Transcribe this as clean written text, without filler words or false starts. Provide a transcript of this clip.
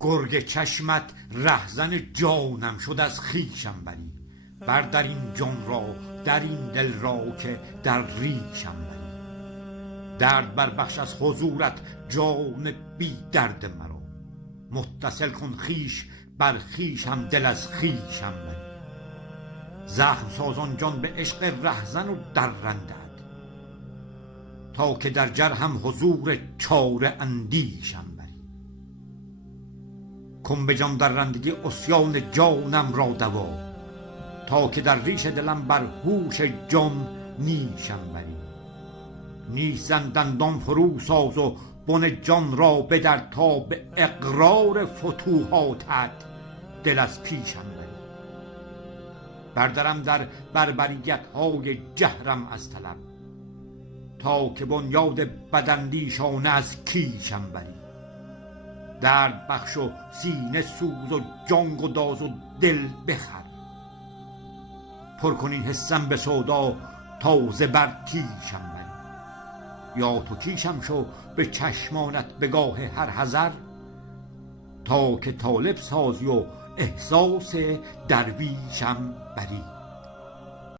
گرگ چشمت رهزن جانم شد از خویشم بری. بردر این جان را در این دل را که در ریشم بری. درد بربخش از حضورت جان بی درد مرا. متصل کن خویش بر خویشم دل از خویشم بری. زخم سازان جان به عشق رهزن و درندت، تا که در جرحم حضور چاره اندیشم بری. کن به جان درندگی عصیان جانم را دوا، تا که در ریش دلم بر هوش جان نیشم بری. نیش زن دندان فرو ساز و بن جان را بدر، تا به اقرار فتوحاتت دل از پیشم بری. بردرم در بربریت های جهرم از طلب، تا که بنیاد بداندیشانه از کیشم بری. درد بخش و سینه سوز و جان گداز و دل بخر، پر کن این حسم به سودا تا ز بر کیشم بری. یا تو کیشم شو به چشمانت به گاه هر حذر، تا که طالب سازی و احساس درویشم بری.